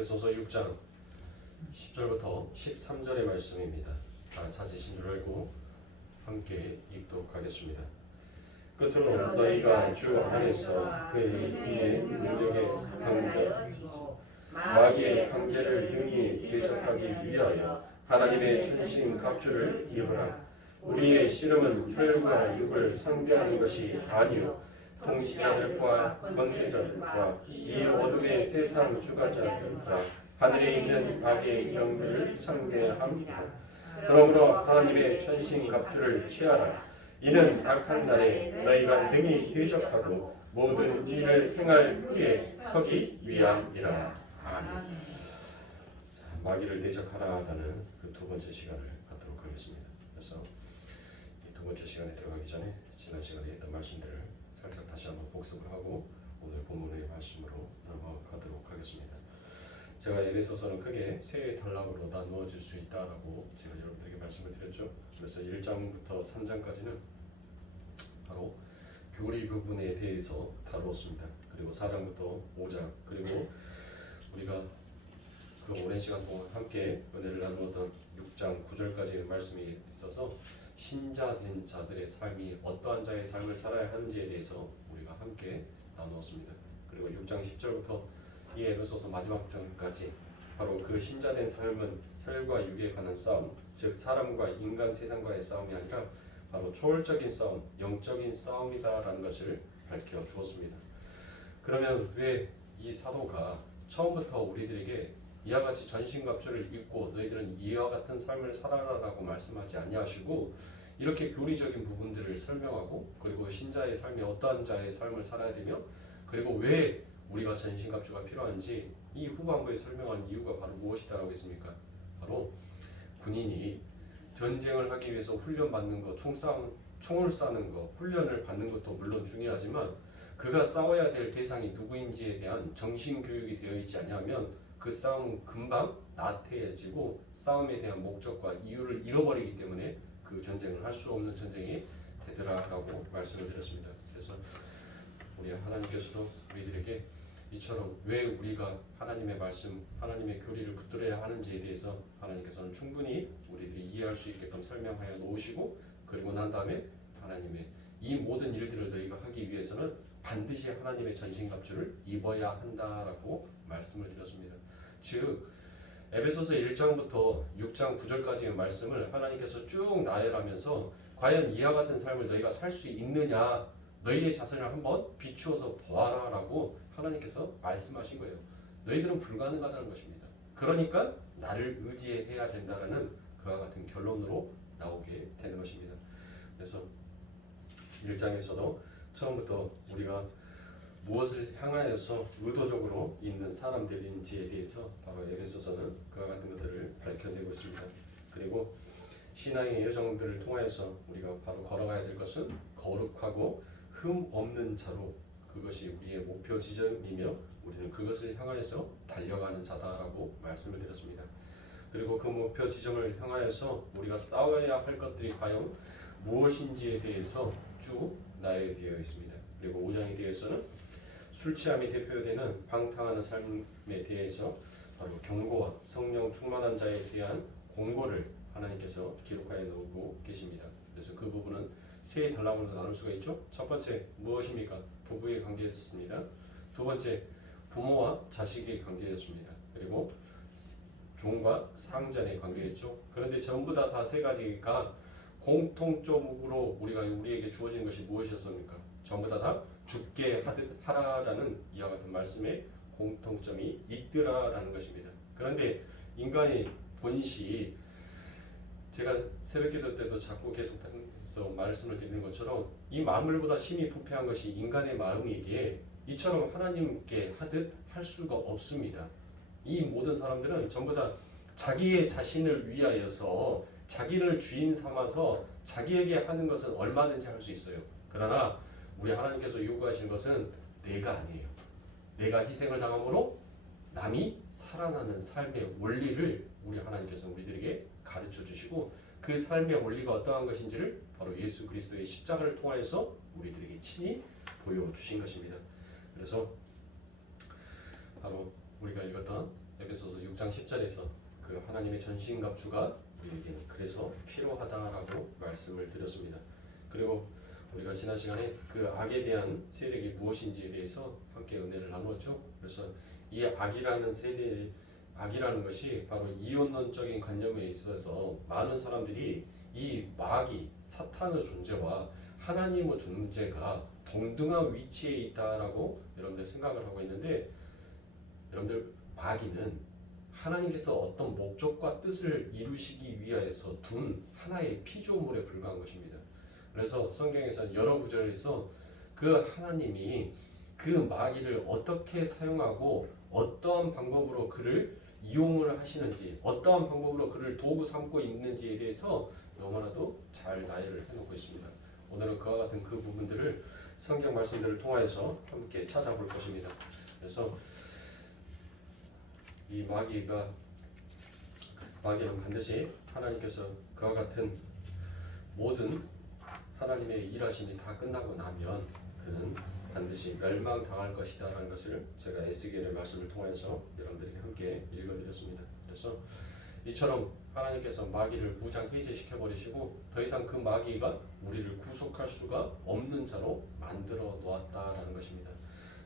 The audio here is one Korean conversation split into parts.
에베소서 6장 10절부터 13절의 말씀입니다. 다 찾으신 줄 알고 함께 읽도록 하겠습니다. 끝으로 너희가 주 안에서 그의 임의 능력에 강하여 마귀의 한계를 등이 대적하기 위하여 하나님의 천신 갑주를 입으라. 우리의 씨름은 혈과 육을 상대하는 것이 아니요 통치자들과 권세자들과 이 어둠의 세상 주관자들과 하늘에 있는 악의 영들을 상대함이라. 그러므로 하나님의 천신 갑주를 취하라. 이는 악한 날에 너희가 능히 대적하고 모든 일을 행할 후에 서기 위함이라. 아멘. 마귀를 대적하라라는 그 두 번째 시간을 갖도록 하겠습니다. 그래서 이 두 번째 시간에 들어가기 전에 지난 시간에 했던 말씀들을 살짝 다시 한번 복습을 하고 오늘 본문의 말씀으로 넘어가도록 하겠습니다. 제가 에베소서는 크게 세 단락으로 나누어질 수 있다라고 제가 여러분들에게 말씀을 드렸죠. 그래서 1장부터 3장까지는 바로 교리 부분에 대해서 다루었습니다. 그리고 4장부터 5장, 그리고 우리가 그 오랜 시간 동안 함께 은혜를 나누었던 6장 9절까지의 말씀이 있어서 신자된 자들의 삶이 어떠한 자의 삶을 살아야 하는지에 대해서 우리가 함께 나누었습니다. 그리고 6장 10절부터 이 에베소서 마지막 장까지 바로 그 신자된 삶은 혈과 육에 관한 싸움, 즉 사람과 인간 세상과의 싸움이 아니라 바로 초월적인 싸움, 영적인 싸움이다라는 것을 밝혀 주었습니다. 그러면 왜 이 사도가 처음부터 우리들에게 이와 같이 전신갑주를 입고 너희들은 이와 같은 삶을 살아라라고 말씀하지 아니하시고 이렇게 교리적인 부분들을 설명하고 그리고 신자의 삶이 어떠한 자의 삶을 살아야 되며 그리고 왜 우리가 전신갑주가 필요한지 이 후반부에 설명한 이유가 바로 무엇이다라고 했습니까? 바로 군인이 전쟁을 하기 위해서 훈련받는 것, 총을 쏴는 것, 훈련을 받는 것도 물론 중요하지만 그가 싸워야 될 대상이 누구인지에 대한 정신교육이 되어 있지 않으면 그 싸움은 금방 나태해지고 싸움에 대한 목적과 이유를 잃어버리기 때문에 그 전쟁을 할 수 없는 전쟁이 되더라라고 말씀을 드렸습니다. 그래서 우리 하나님께서도 우리들에게 이처럼 왜 우리가 하나님의 말씀, 하나님의 교리를 붙들어야 하는지에 대해서 하나님께서는 충분히 우리들이 이해할 수 있게끔 설명하여 놓으시고 그리고 난 다음에 하나님의 이 모든 일들을 너희가 하기 위해서는 반드시 하나님의 전신갑주를 입어야 한다라고 말씀을 드렸습니다. 즉 에베소서 1장부터 6장 9절까지의 말씀을 하나님께서 쭉 나열하면서 과연 이와 같은 삶을 너희가 살 수 있느냐 너희의 자신을 한번 비추어서 보아라라고 하나님께서 말씀하신 거예요. 너희들은 불가능하다는 것입니다. 그러니까 나를 의지해야 된다라는 그와 같은 결론으로 나오게 되는 것입니다. 그래서 1장에서도 처음부터 우리가 무엇을 향하여서 의도적으로 있는 사람들인지에 대해서 바로 에베소서는 그와 같은 것들을 밝혀내고 있습니다. 그리고 신앙의 여정들을 통해서 우리가 바로 걸어가야 될 것은 거룩하고 흠 없는 자로 그것이 우리의 목표 지점이며 우리는 그것을 향하여서 달려가는 자다라고 말씀을 드렸습니다. 그리고 그 목표 지점을 향하여서 우리가 싸워야 할 것들이 과연 무엇인지에 대해서 쭉 나열되어 있습니다. 그리고 5장에 대해서는 술 취함이 대표되는 방탕하는 삶에 대해서 바로 경고와 성령 충만한 자에 대한 공고를 하나님께서 기록하여 놓고 계십니다. 그래서 그 부분은 세 단락으로 나눌 수가 있죠. 첫 번째 무엇입니까? 부부의 관계였습니다. 두 번째 부모와 자식의 관계였습니다. 그리고 종과 상전의 관계였죠. 그런데 전부 다 세 가지가 공통적으로 우리에게 주어진 것이 무엇이었습니까? 전부 다 죽게 하라라는 이와 같은 말씀에 공통점이 있더라라는 것입니다. 그런데 인간의 본시 제가 새벽기도 때도 자꾸 계속해서 말씀을 드리는 것처럼 이 만물보다 심히 부패한 것이 인간의 마음이기에 이처럼 하나님께 하듯 할 수가 없습니다. 이 모든 사람들은 전부 다 자기의 자신을 위하여서 자기를 주인 삼아서 자기에게 하는 것은 얼마든지 할 수 있어요. 그러나 우리 하나님께서 요구하시는 것은 내가 아니에요. 내가 희생을 당함으로 남이 살아나는 삶의 원리를 우리 하나님께서 우리들에게 가르쳐 주시고 그 삶의 원리가 어떠한 것인지를 바로 예수 그리스도의 십자가를 통하여서 우리들에게 친히 보여주신 것입니다. 그래서 바로 우리가 읽었던 에베소 6장 10절에서 그 하나님의 전신갑주가 우리에게는 그래서 필요하다라고 말씀을 드렸습니다. 그리고 우리가 지난 시간에 그 악에 대한 세력이 무엇인지에 대해서 함께 은혜를 나누었죠. 그래서 이 악이라는 것이 바로 이혼론적인 관념에 있어서 많은 사람들이 이 마귀, 사탄의 존재와 하나님의 존재가 동등한 위치에 있다라고 여러분들 생각을 하고 있는데, 여러분들 마귀는 하나님께서 어떤 목적과 뜻을 이루시기 위하여서 둔 하나의 피조물에 불과한 것입니다. 그래서 성경에서 여러 구절에서 그 하나님이 그 마귀를 어떻게 사용하고 어떠한 방법으로 그를 이용을 하시는지, 어떠한 방법으로 그를 도구 삼고 있는지에 대해서 너무나도 잘 나열을 해놓고 있습니다. 오늘은 그와 같은 그 부분들을 성경 말씀들을 통해서 함께 찾아볼 것입니다. 그래서 이 마귀는 반드시 하나님께서 그와 같은 모든 하나님의 일하심이 다 끝나고 나면 그는 반드시 멸망당할 것이다 라는 것을 제가 에스겔의 말씀을 통해서 여러분들에게 함께 읽어드렸습니다. 그래서 이처럼 하나님께서 마귀를 무장 해제시켜버리시고 더 이상 그 마귀가 우리를 구속할 수가 없는 자로 만들어 놓았다라는 것입니다.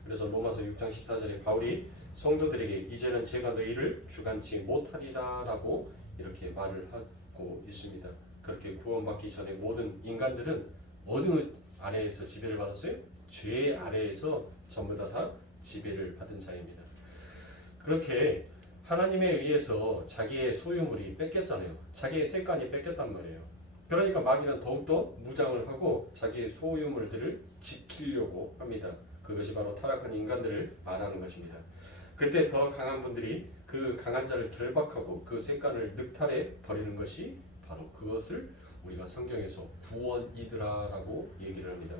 그래서 로마서 6장 14절에 바울이 성도들에게 이제는 제가 너희를 주관치 못하리라 라고 이렇게 말을 하고 있습니다. 그렇게 구원받기 전에 모든 인간들은 어느 아래에서 지배를 받았어요? 죄 아래에서 전부 다 지배를 받은 자입니다. 그렇게 하나님에 의해서 자기의 소유물이 뺏겼잖아요. 자기의 색깔이 뺏겼단 말이에요. 그러니까 마귀는 더욱더 무장을 하고 자기의 소유물들을 지키려고 합니다. 그것이 바로 타락한 인간들을 말하는 것입니다. 그때 더 강한 분들이 그 강한 자를 결박하고 그 색깔을 늑탈해 버리는 것이 바로 그것을 우리가 성경에서 구원이더라라고 얘기를 합니다.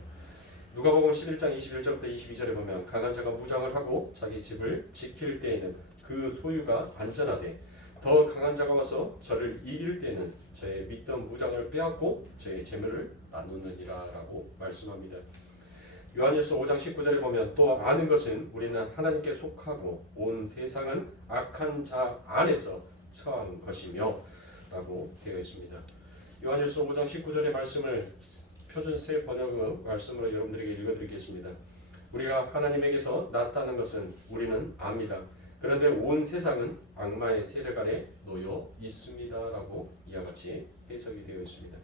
누가복음 11장 21절부터 22절에 보면 강한 자가 무장을 하고 자기 집을 지킬 때에는 그 소유가 안전하되 더 강한 자가 와서 저를 이길 때는 저의 믿던 무장을 빼앗고 저의 재물을 나누느니라라고 말씀합니다. 요한일서 5장 19절에 보면 또 아는 것은 우리는 하나님께 속하고 온 세상은 악한 자 안에서 처한 것이며 라고 되어 있습니다. 요한일서 5장 19절의 말씀을 표준 새 번역의 말씀으로 여러분들에게 읽어드리겠습니다. 우리가 하나님에게서 났다는 것은 우리는 압니다. 그런데 온 세상은 악마의 세력 아래 놓여 있습니다 라고 이와 같이 해석이 되어 있습니다.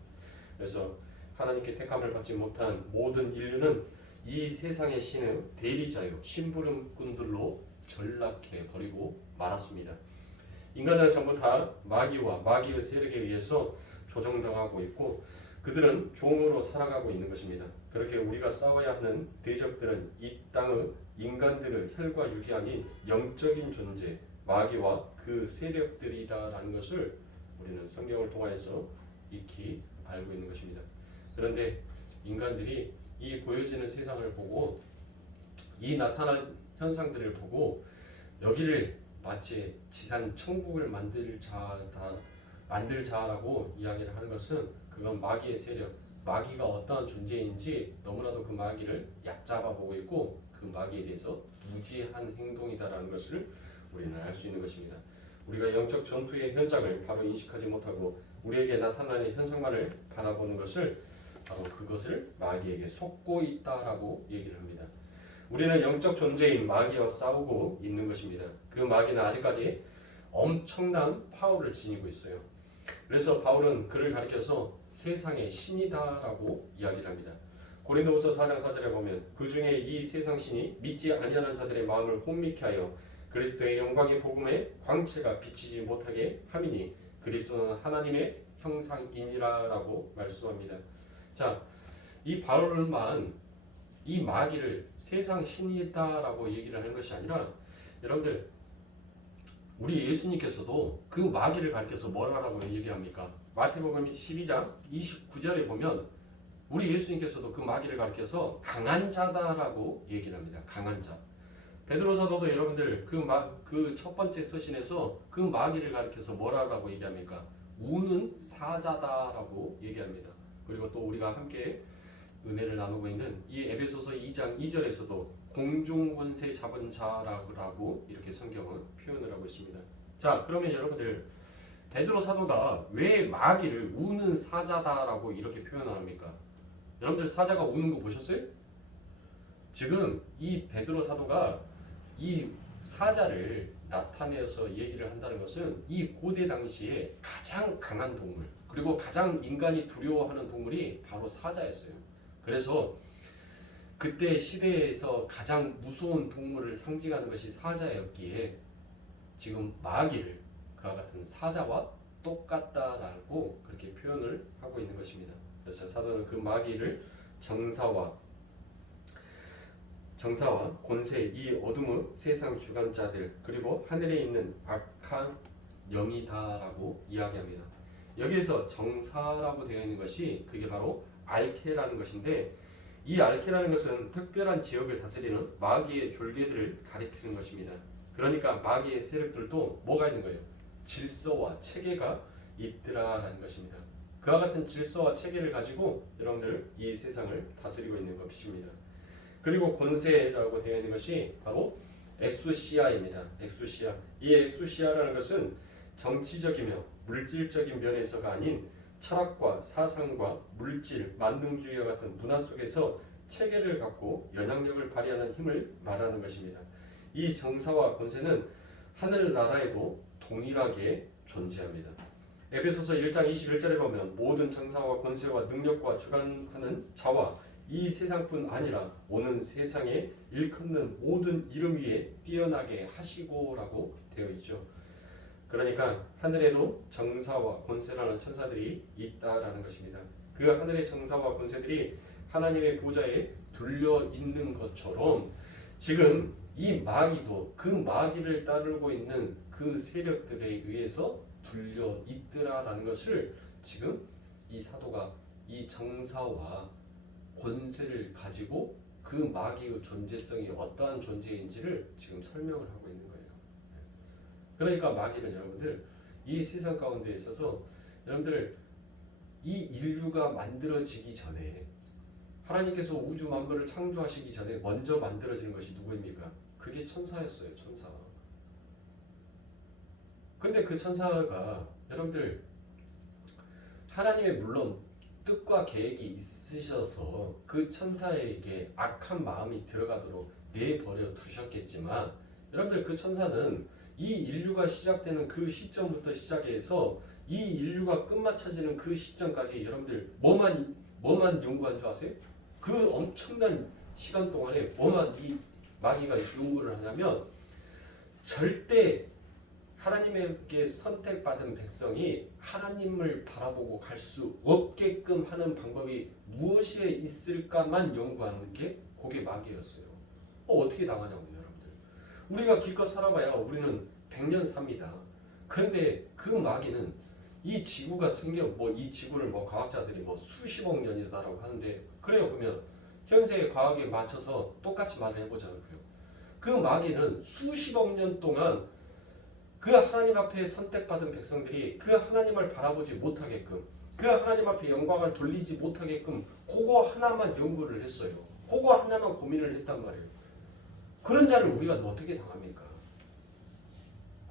그래서 하나님께 택함을 받지 못한 모든 인류는 이 세상의 신의 대리자요 심부름꾼들로 전락해 버리고 말았습니다. 인간들은 전부 다 마귀와 마귀의 세력에 의해서 조종당하고 있고 그들은 종으로 살아가고 있는 것입니다. 그렇게 우리가 싸워야 하는 대적들은 이 땅의 인간들의 혈과 육이 아닌 영적인 존재 마귀와 그 세력들이다라는 것을 우리는 성경을 통해서 익히 알고 있는 것입니다. 그런데 인간들이 이 보여지는 세상을 보고 이 나타난 현상들을 보고 여기를 마치 지상 천국을 만들자라고 이야기를 하는 것은 그건 마귀의 세력, 마귀가 어떠한 존재인지 너무나도 그 마귀를 얕잡아 보고 있고 그 마귀에 대해서 무지한 행동이다라는 것을 우리는 알 수 있는 것입니다. 우리가 영적 전투의 현장을 바로 인식하지 못하고 우리에게 나타나는 현상만을 바라보는 것을 바로 그것을 마귀에게 속고 있다라고 얘기를 합니다. 우리는 영적 존재인 마귀와 싸우고 있는 것입니다. 그 마귀는 아직까지 엄청난 파워를 지니고 있어요. 그래서 바울은 그를 가리켜서 세상의 신이다라고 이야기를 합니다. 고린도후서 4장 4절에 보면 그 중에 이 세상 신이 믿지 아니하는 자들의 마음을 혼미케 하여 그리스도의 영광의 복음의 광채가 비치지 못하게 함이니 그리스도는 하나님의 형상이니라라고 말씀합니다. 자, 이 바울만 이 마귀를 세상 신이다라고 얘기를 하는 것이 아니라 여러분들 우리 예수님께서도 그 마귀를 가리켜서 뭘 하라고 얘기합니까? 마태복음 12장 29절에 보면 우리 예수님께서도 그 마귀를 가리켜서 강한 자다라고 얘기를 합니다. 강한 자. 베드로 사도도 여러분들 그 첫 번째 서신에서 그 마귀를 가리켜서 뭐라고 얘기합니까? 우는 사자다라고 얘기합니다. 그리고 또 우리가 함께 은혜를 나누고 있는 이 에베소서 2장 2절에서도 공중 권세 잡은 자라고 이렇게 성경은 표현을 하고 있습니다. 자, 그러면 여러분들 베드로 사도가 왜 마귀를 우는 사자다라고 이렇게 표현을 합니까? 여러분들 사자가 우는 거 보셨어요? 지금 이 베드로 사도가 이 사자를 나타내서 얘기를 한다는 것은 이 고대 당시에 가장 강한 동물, 그리고 가장 인간이 두려워하는 동물이 바로 사자였어요. 그래서 그때 시대에서 가장 무서운 동물을 상징하는 것이 사자였기에 지금 마귀를 그와 같은 사자와 똑같다라고 그렇게 표현을 하고 있는 것입니다. 그래서 사도는 그 마귀를 정사와 권세, 이 어둠의 세상 주관자들, 그리고 하늘에 있는 악한 영이다라고 이야기합니다. 여기에서 정사라고 되어 있는 것이 그게 바로 알케라는 것인데, 이 알케라는 것은 특별한 지역을 다스리는 마귀의 졸개들을 가리키는 것입니다. 그러니까 마귀의 세력들도 뭐가 있는 거예요? 질서와 체계가 있더라라는 것입니다. 그와 같은 질서와 체계를 가지고 여러분들 이 세상을 다스리고 있는 것입니다. 그리고 권세라고 되어 있는 것이 바로 엑수시아입니다. 엑수시아. 이 엑수시아라는 것은 정치적이며 물질적인 면에서가 아닌 철학과 사상과 물질, 만능주의와 같은 문화 속에서 체계를 갖고 영향력을 발휘하는 힘을 말하는 것입니다. 이 정사와 권세는 하늘나라에도 동일하게 존재합니다. 에베소서 1장 21절에 보면 모든 정사와 권세와 능력과 주관하는 자와 이 세상뿐 아니라 오는 세상에 일컫는 모든 이름 위에 뛰어나게 하시고라고 되어 있죠. 그러니까 하늘에도 정사와 권세라는 천사들이 있다라는 것입니다. 그 하늘의 정사와 권세들이 하나님의 보좌에 둘려 있는 것처럼 지금 이 마귀도 그 마귀를 따르고 있는 그 세력들에 의해서 둘려 있더라라는 것을 지금 이 사도가 이 정사와 권세를 가지고 그 마귀의 존재성이 어떠한 존재인지를 지금 설명을 하고 있는 거예요. 그러니까 마귀는 여러분들 이 세상 가운데 있어서 여러분들 이 인류가 만들어지기 전에 하나님께서 우주 만물을 창조하시기 전에 먼저 만들어지는 것이 누구입니까? 그게 천사였어요. 천사. 근데 그 천사가 여러분들 하나님의 물론 뜻과 계획이 있으셔서 그 천사에게 악한 마음이 들어가도록 내버려 두셨겠지만 여러분들 그 천사는 이 인류가 시작되는 그 시점부터 시작해서 이 인류가 끝마쳐지는 그 시점까지 여러분들 뭐만 연구한 줄 아세요? 그 엄청난 시간 동안에 뭐만 이 마귀가 연구를 하냐면 절대 하나님에게 선택받은 백성이 하나님을 바라보고 갈 수 없게끔 하는 방법이 무엇이 있을까만 연구하는 게 그게 마귀였어요. 어떻게 당하냐고요, 여러분들. 우리가 기껏 살아봐야 우리는 100년 삽니다. 그런데 그 마귀는 이 지구가 이 지구를 과학자들이 수십억 년이다라고 하는데 그래요. 그러면 현세의 과학에 맞춰서 똑같이 말을 해보자고요. 그 마귀는 수십억 년 동안 그 하나님 앞에 선택받은 백성들이 그 하나님을 바라보지 못하게끔 그 하나님 앞에 영광을 돌리지 못하게끔 그거 하나만 연구를 했어요. 그거 하나만 고민을 했단 말이에요. 그런 자를 우리가 어떻게 당합니까?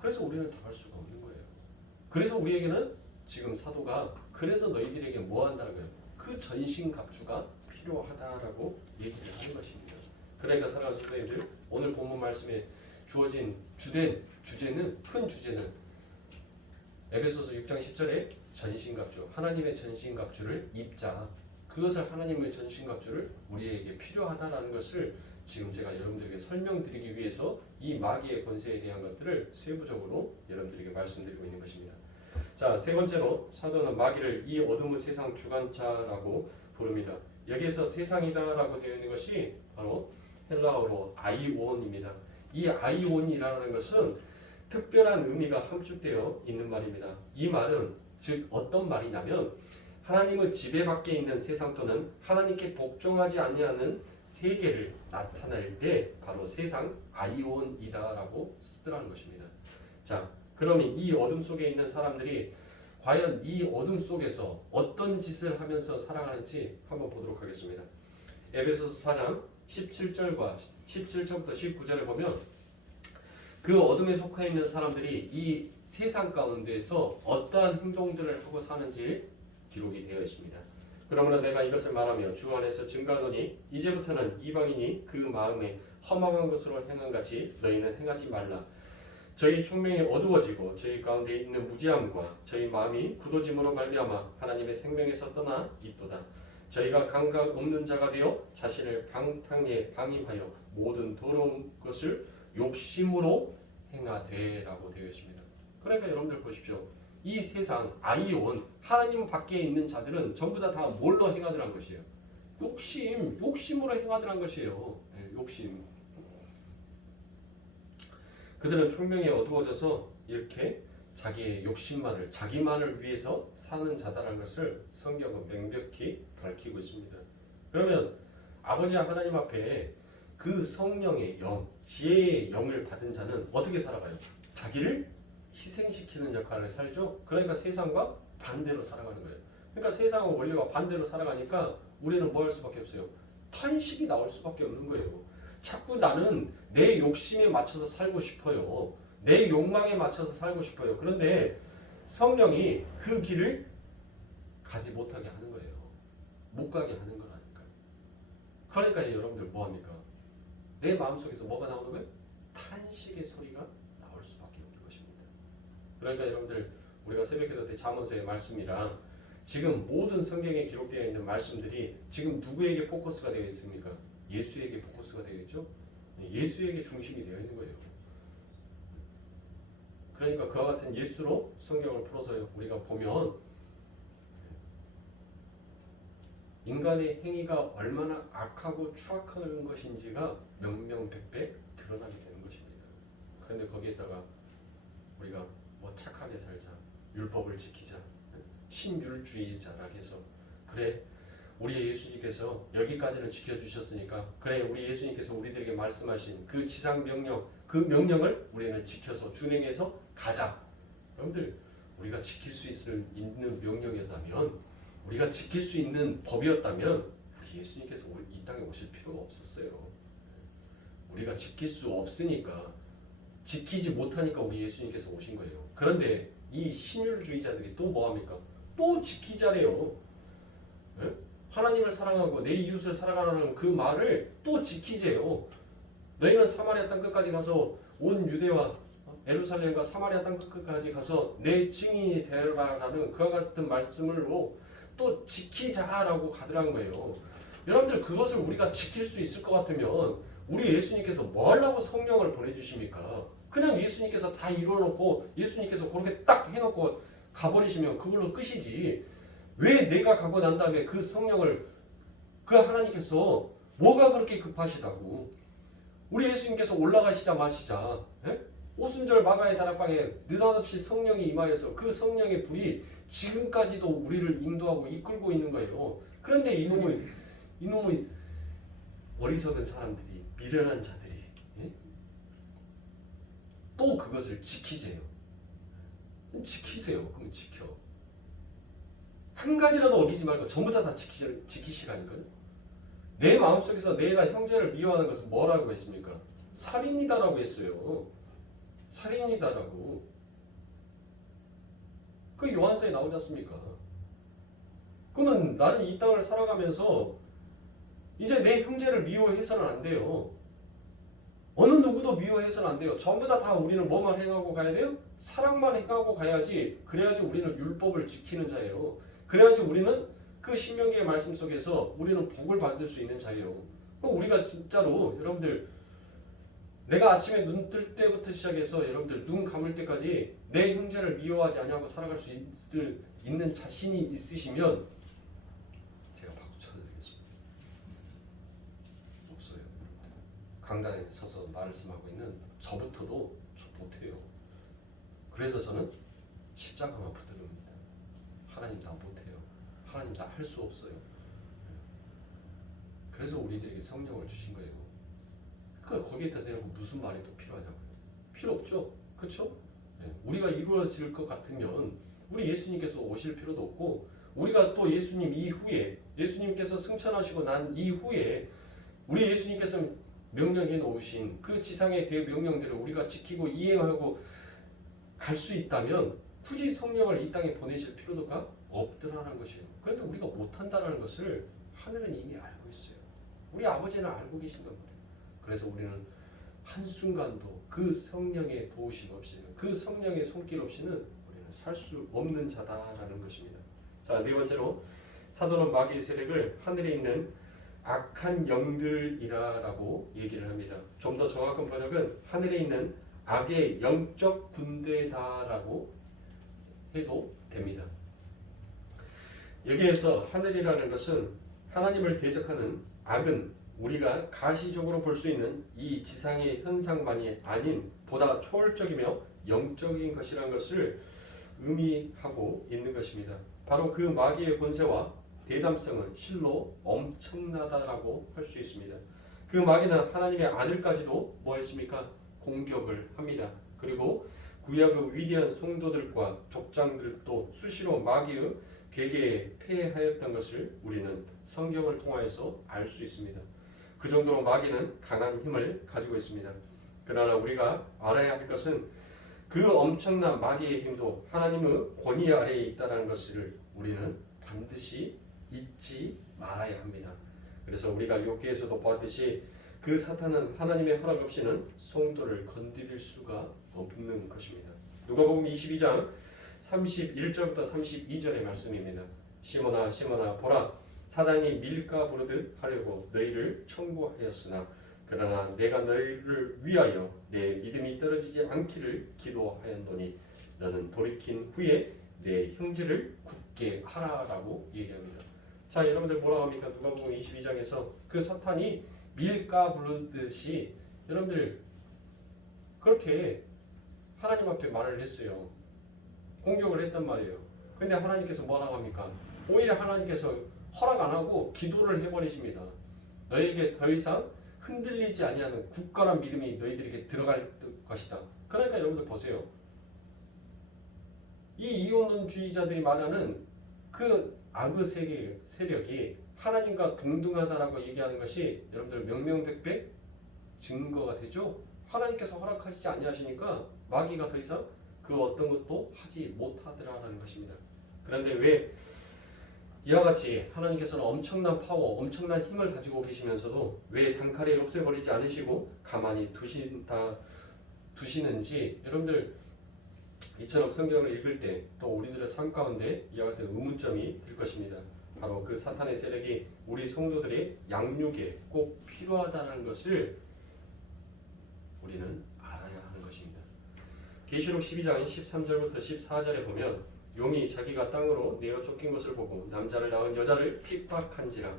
그래서 우리는 당할 수가 없는 거예요. 그래서 우리에게는 지금 사도가 그래서 너희들에게 뭐 한다는 거예요? 그 전신갑주가 필요하다라고 얘기를 하는 것입니다. 그러니까 사랑하는 성도님들, 오늘 본문 말씀에 주어진 주제는 큰 주제는 에베소서 6장 10절에 전신갑주, 하나님의 전신갑주를 입자. 그것을 하나님의 전신갑주를 우리에게 필요하다라는 것을 지금 제가 여러분들에게 설명드리기 위해서 이 마귀의 권세에 대한 것들을 세부적으로 여러분들에게 말씀드리고 있는 것입니다. 자, 세 번째로 사도는 마귀를 이 어둠의 세상 주관자라고 부릅니다. 여기에서 세상이다라고 되어 있는 것이 바로 헬라어로 아이온입니다. 이 아이온이라는 것은 특별한 의미가 함축되어 있는 말입니다. 이 말은 즉 어떤 말이냐면 하나님의 지배 밖에 있는 세상 또는 하나님께 복종하지 아니하는 세계를 나타낼 때 바로 세상 아이온이다라고 쓰더라는 것입니다. 자, 그러면 이 어둠 속에 있는 사람들이 과연 이 어둠 속에서 어떤 짓을 하면서 살아가는지 한번 보도록 하겠습니다. 에베소서 4장 17절부터 19절에 보면 그 어둠에 속해 있는 사람들이 이 세상 가운데에서 어떠한 행동들을 하고 사는지 기록이 되어 있습니다. 그러므로 내가 이것을 말하며 주 안에서 증거하노니 이제부터는 이방인이 그 마음에 험악한 것으로 행한 같이 너희는 행하지 말라. 저희 총명이 어두워지고 저희 가운데 있는 무지함과 저희 마음이 굳어짐으로 말미암아 하나님의 생명에서 떠나 있도다. 저희가 감각 없는 자가 되어 자신을 방탕에 방임하여 모든 더러운 것을 욕심으로 행하되라고 되어 있습니다. 그러니까 여러분들 보십시오. 이 세상 아이온 하나님 밖에 있는 자들은 전부 다 뭘로 행하더란 것이에요. 욕심으로 행하더란 것이에요. 욕심. 그들은 총명이 어두워져서 이렇게 자기의 욕심만을 자기만을 위해서 사는 자다라는 것을 성경은 명백히 밝히고 있습니다. 그러면 아버지 하나님 앞에 그 성령의 영, 지혜의 영을 받은 자는 어떻게 살아가요? 자기를 희생시키는 역할을 살죠. 그러니까 세상과 반대로 살아가는 거예요. 그러니까 세상은 원리와 반대로 살아가니까 우리는 뭐 할 수밖에 없어요? 탄식이 나올 수밖에 없는 거예요. 자꾸 나는 내 욕심에 맞춰서 살고 싶어요. 내 욕망에 맞춰서 살고 싶어요. 그런데 성령이 그 길을 가지 못하게 하는 거예요. 못 가게 하는 거라니까요. 그러니까 여러분들 뭐합니까? 내 마음속에서 뭐가 나오는 거예요? 탄식의 소리가 나올 수밖에 없는 것입니다. 그러니까 여러분들 우리가 새벽기도 때 잠언서의 말씀이랑 지금 모든 성경에 기록되어 있는 말씀들이 지금 누구에게 포커스가 되어 있습니까? 예수에게 포커스가 되어 있죠. 예수에게 중심이 되어 있는 거예요. 그러니까 그와 같은 예수로 성경을 풀어서 우리가 보면 인간의 행위가 얼마나 악하고 추악한 것인지가 명명백백 드러나게 되는 것입니다. 그런데 거기에다가 우리가 뭐 착하게 살자, 율법을 지키자, 신율주의자라 해서 그래 우리 예수님께서 여기까지는 지켜주셨으니까 그래 우리 예수님께서 우리들에게 말씀하신 그 지상 명령 그 명령을 우리는 지켜서 준행해서 가자. 여러분들 우리가 지킬 수 있는 명령이었다면 우리가 지킬 수 있는 법이었다면 우리 예수님께서 이 땅에 오실 필요가 없었어요. 우리가 지킬 수 없으니까 지키지 못하니까 우리 예수님께서 오신 거예요. 그런데 이 신율주의자들이 또 뭐합니까? 또 지키자래요. 네? 하나님을 사랑하고 내 이웃을 사랑하라는 그 말을 또 지키재요. 너희는 사마리아 땅 끝까지 가서 온 유대와 예루살렘과 사마리아 땅 끝까지 가서 내 증인이 되라라는 그와 같은 말씀으로 또 지키자라고 가더란 거예요. 여러분들 그것을 우리가 지킬 수 있을 것 같으면 우리 예수님께서 뭐 하려고 성령을 보내주십니까? 그냥 예수님께서 다 이루어놓고 예수님께서 그렇게 딱 해놓고 가버리시면 그걸로 끝이지. 왜 내가 가고 난 다음에 그 성령을 그 하나님께서 뭐가 그렇게 급하시다고? 우리 예수님께서 올라가시자 마시자 오순절 마가의 다락방에 느닷없이 성령이 임하여서 그 성령의 불이 지금까지도 우리를 인도하고 이끌고 있는 거예요. 그런데 이놈의 어리석은 사람들이 미련한 자들이 또 그것을 지키세요. 지키세요. 그럼 지켜. 한 가지라도 어기지 말고 전부 다 지키시라니까요. 내 마음속에서 내가 형제를 미워하는 것은 뭐라고 했습니까? 살인이다라고 했어요. 살인이다라고. 그 요한서에 나오지 않습니까? 그러면 나는 이 땅을 살아가면서 이제 내 형제를 미워해서는 안 돼요. 어느 누구도 미워해서는 안 돼요. 전부 다 우리는 뭐만 행하고 가야 돼요? 사랑만 행하고 가야지. 그래야지 우리는 율법을 지키는 자예요. 그래야지 우리는 그 신명기의 말씀 속에서 우리는 복을 받을 수 있는 자예요. 그럼 우리가 진짜로 여러분들 내가 아침에 눈 뜰 때부터 시작해서 여러분들 눈 감을 때까지 내 형제를 미워하지 않냐고 살아갈 수 있는 자신이 있으시면 제가 박수 쳐드리겠습니다. 없어요. 강단에 서서 말씀하고 있는 저부터도 못해요. 그래서 저는 십자가만 붙들립니다. 하나님 나 못해요. 하나님 나 할 수 없어요. 그래서 우리들에게 성령을 주신 거예요. 그러니까 거기에다 대놓고 무슨 말이 또 필요하냐고요. 필요 없죠. 그렇죠? 우리가 이루어질 것 같으면 우리 예수님께서 오실 필요도 없고 우리가 또 예수님 이후에 예수님께서 승천하시고 난 이후에 우리 예수님께서 명령해 놓으신 그 지상의 대명령들을 우리가 지키고 이행하고 갈 수 있다면 굳이 성령을 이 땅에 보내실 필요가 없더라는 것이에요. 그런데 우리가 못한다는 것을 하늘은 이미 알고 있어요. 우리 아버지는 알고 계신단 말이에요. 그래서 우리는 한순간도 그 성령의 도우심 없이는, 그 성령의 손길 없이는 우리는 살 수 없는 자다라는 것입니다. 자, 네 번째로 사도는 마귀의 세력을 하늘에 있는 악한 영들이라고 얘기를 합니다. 좀 더 정확한 번역은 하늘에 있는 악의 영적 군대다라고 해도 됩니다. 여기에서 하늘이라는 것은 하나님을 대적하는 악은 우리가 가시적으로 볼 수 있는 이 지상의 현상만이 아닌 보다 초월적이며 영적인 것이라는 것을 의미하고 있는 것입니다. 바로 그 마귀의 권세와 대담성은 실로 엄청나다라고 할 수 있습니다. 그 마귀는 하나님의 아들까지도 뭐 했습니까? 공격을 합니다. 그리고 구약의 위대한 성도들과 족장들도 수시로 마귀의 괴계에 패하였던 것을 우리는 성경을 통하여서 알 수 있습니다. 그 정도로 마귀는 강한 힘을 가지고 있습니다. 그러나 우리가 알아야 할 것은 그 엄청난 마귀의 힘도 하나님의 권위 아래에 있다는 것을 우리는 반드시 잊지 말아야 합니다. 그래서 우리가 욥기에서도 보았듯이 그 사탄은 하나님의 허락 없이는 성도를 건드릴 수가 없는 것입니다. 누가복음 22장 31절부터 32절의 말씀입니다. 시몬아 시몬아 보라 사단이 밀가 부르듯 하려고 너희를 청구하였으나 그러나 내가 너희를 위하여 내 믿음이 떨어지지 않기를 기도하였노니 너는 돌이킨 후에 내 형제를 굳게 하라라고 얘기합니다. 자, 여러분들 뭐라고 합니까? 누가복음 22장에서 그 사탄이 밀가 부르듯이 여러분들 그렇게 하나님 앞에 말을 했어요. 공격을 했단 말이에요. 근데 하나님께서 뭐라고 합니까? 오히려 하나님께서 허락 안 하고 기도를 해버리십니다. 너에게 더 이상 흔들리지 아니하는 굳건한 믿음이 너희들에게 들어갈 것이다. 그러니까 여러분들 보세요. 이 이혼주의자들이 말하는 그 악의 세력이 하나님과 동등하다라고 얘기하는 것이 여러분들 명명백백 증거가 되죠. 하나님께서 허락하시지 아니하시니까 마귀가 더 이상 그 어떤 것도 하지 못하더라라는 것입니다. 그런데 왜 이와 같이 하나님께서는 엄청난 파워, 엄청난 힘을 가지고 계시면서도 왜 단칼에 없애버리지 않으시고 가만히 두시는지 여러분들 이처럼 성경을 읽을 때 또 우리들의 삶 가운데 이와 같은 의문점이 들 것입니다. 바로 그 사탄의 세력이 우리 성도들의 양육에 꼭 필요하다는 것을 우리는 알아야 하는 것입니다. 계시록 12장 13절부터 14절에 보면 용이 자기가 땅으로 내어 쫓긴 것을 보고 남자를 낳은 여자를 핍박한지라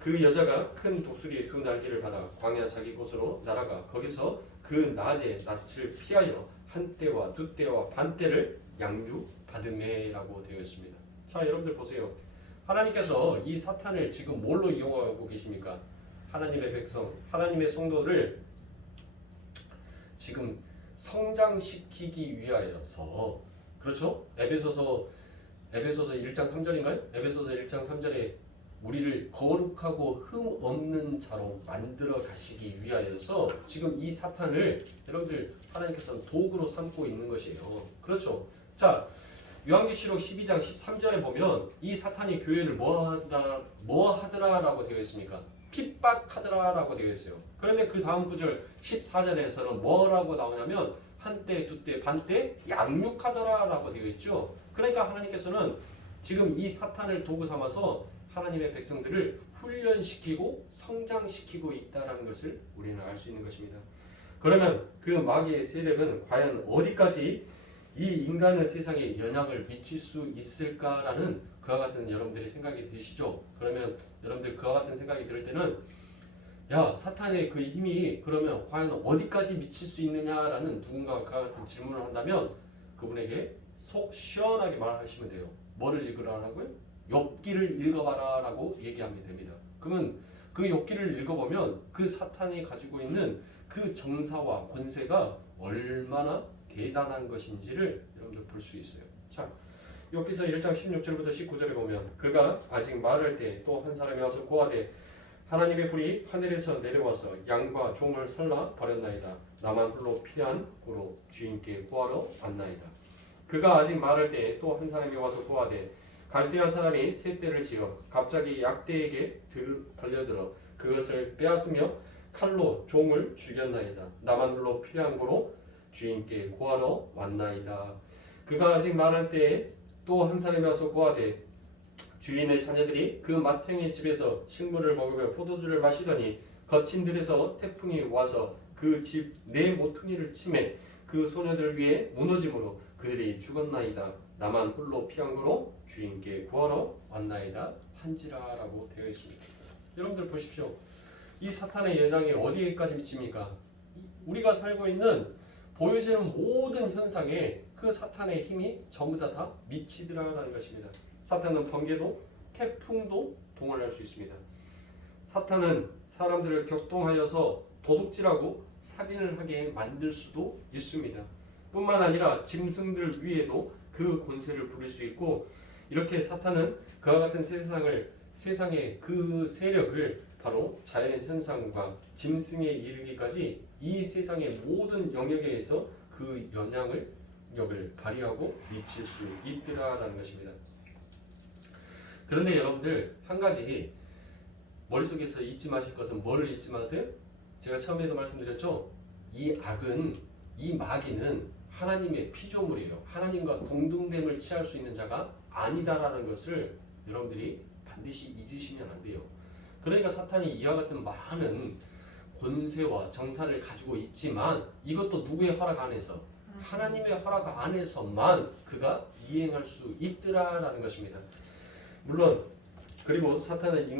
그 여자가 큰 독수리의 두 날개를 받아 광야 자기 곳으로 날아가 거기서 그 낮에 낯을 피하여 한 때와 두 때와 반 때를 양육받음에라고 되어 있습니다. 자, 여러분들 보세요. 하나님께서 이 사탄을 지금 뭘로 이용하고 계십니까? 하나님의 백성, 하나님의 성도를 지금 성장시키기 위하여서, 그렇죠? 에베소서 1장 3절인가요? 에베소서 1장 3절에 우리를 거룩하고 흠 없는 자로 만들어 가시기 위하여서 지금 이 사탄을 여러분들 하나님께서는 도구로 삼고 있는 것이에요. 그렇죠? 자, 요한계시록 12장 13절에 보면 이 사탄이 교회를 뭐 하더라라고 되어 있습니까? 핍박하더라라고 되어 있어요. 그런데 그 다음 구절 14절에서는 뭐라고 나오냐면 한때, 두때, 반때 양육하더라라고 되어 있죠. 그러니까 하나님께서는 지금 이 사탄을 도구 삼아서 하나님의 백성들을 훈련시키고 성장시키고 있다는 것을 우리는 알 수 있는 것입니다. 그러면 그 마귀의 세력은 과연 어디까지 이 인간의 세상에 영향을 미칠 수 있을까라는 그와 같은 여러분들의 생각이 드시죠? 그러면 여러분들 그와 같은 생각이 들 때는 야, 사탄의 그 힘이 그러면 과연 어디까지 미칠 수 있느냐라는 누군가가 그와 같은 질문을 한다면 그분에게 속 시원하게 말하시면 돼요. 뭐를 읽으라고요? 욥기를 읽어봐라 라고 얘기하면 됩니다. 그러면 그 욥기를 읽어보면 그 사탄이 가지고 있는 그 정사와 권세가 얼마나 대단한 것인지를 여러분들 볼 수 있어요. 자, 욥기서 1장 16절부터 19절에 보면 그가 아직 말할 때 또 한 사람이 와서 고하되 하나님의 불이 하늘에서 내려와서 양과 종을 살라 버렸나이다. 나만 홀로 필요한 고로 주인께 구하러 왔나이다. 그가 아직 말할 때에 또 한 사람이 와서 구하되 갈대아 사람이 세 떼를 지어 갑자기 약대에게 달려들어 그것을 빼앗으며 칼로 종을 죽였나이다. 나만 홀로 필요한 고로 주인께 구하러 왔나이다. 그가 아직 말할 때에 또 한 사람이 와서 구하되 주인의 자녀들이 그 맏형의 집에서 식물을 먹으며 포도주를 마시더니 거친 들에서 태풍이 와서 그 집 내 모퉁이를 치매 그 소녀들 위에 무너짐으로 그들이 죽었나이다. 나만 홀로 피한 거로 주인께 구하러 왔나이다 한지라라고 되어 있습니다. 여러분들 보십시오. 이 사탄의 연장이 어디에까지 미칩니까? 우리가 살고 있는 보여지는 모든 현상에 그 사탄의 힘이 전부 다 미치더라라는 것입니다. 사탄은 번개도 태풍도 동원할 수 있습니다. 사탄은 사람들을 격동하여서 도둑질하고 살인을 하게 만들 수도 있습니다. 뿐만 아니라 짐승들 위에도 그 권세를 부릴 수 있고, 이렇게 사탄은 그와 같은 세상의 그 세력을 바로 자연 현상과 짐승에 이르기까지 이 세상의 모든 영역에서 그 영향력을 발휘하고 미칠 수 있더라라는 것입니다. 그런데 여러분들 한 가지 머릿속에서 잊지 마실 것은 뭐를 잊지 마세요? 제가 처음에도 말씀드렸죠. 이 악은, 이 마귀는 하나님의 피조물이에요. 하나님과 동등됨을 취할 수 있는 자가 아니다라는 것을 여러분들이 반드시 잊으시면 안 돼요. 그러니까 사탄이 이와 같은 많은 권세와 정사를 가지고 있지만 이것도 누구의 허락 안에서? 하나님의 허락 안에서만 그가 이행할 수 있더라라는 것입니다. 물론 그리고 사탄은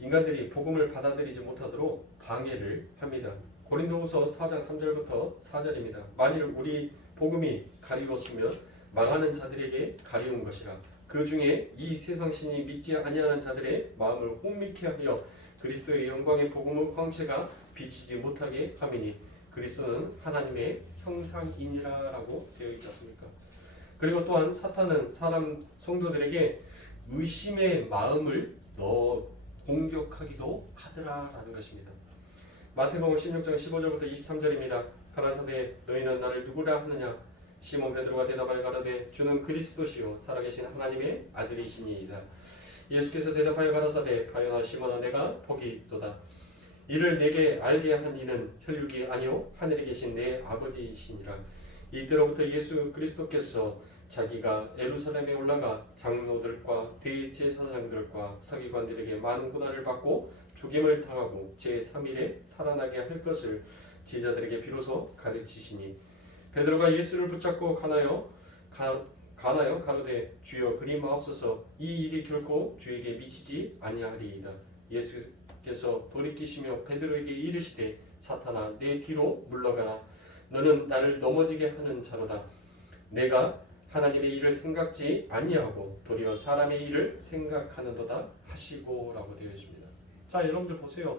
인간들이 복음을 받아들이지 못하도록 방해를 합니다. 고린도후서 4장 3절부터 4절입니다. 만일 우리 복음이 가리웠으면 망하는 자들에게 가리운 것이라. 그 중에 이 세상 신이 믿지 아니하는 자들의 마음을 혼미케 하여 그리스도의 영광의 복음의 광채가 비치지 못하게 함이니 그리스도는 하나님의 형상이니라라고 되어 있지 않습니까? 그리고 또한 사탄은 사람 성도들에게 의심의 마음을 공격하기도 하더라라는 것입니다. 마태복음 16장 15절부터 23절입니다. 가라사대 너희는 나를 누구라 하느냐? 시몬 베드로가 대답하여 가라되 주는 그리스도시요 살아계신 하나님의 아들이시니이다. 예수께서 대답하여 가라사대 바요나 시몬아 내가 복이 있도다. 이를 내게 알게 한 이는 혈육이 아니요 하늘에 계신 내 아버지이시니라. 이때로부터 예수 그리스도께서 자기가 예루살렘에 올라가 장로들과 대제사장들과 서기관들에게 많은 고난을 받고 죽임을 당하고 제3일에 살아나게 할 것을 제자들에게 비로소 가르치시니 베드로가 예수를 붙잡고 가나요 가로되 주여 그리 마옵소서 이 일이 결코 주에게 미치지 아니하리이다. 예수께서 돌이키시며 베드로에게 이르시되 사탄아 내 뒤로 물러가라. 너는 나를 넘어지게 하는 자로다. 내가 하나님의 일을 생각지 아니하고 도리어 사람의 일을 생각하는도다 하시고 라고 되어 있습니다. 자, 여러분들 보세요.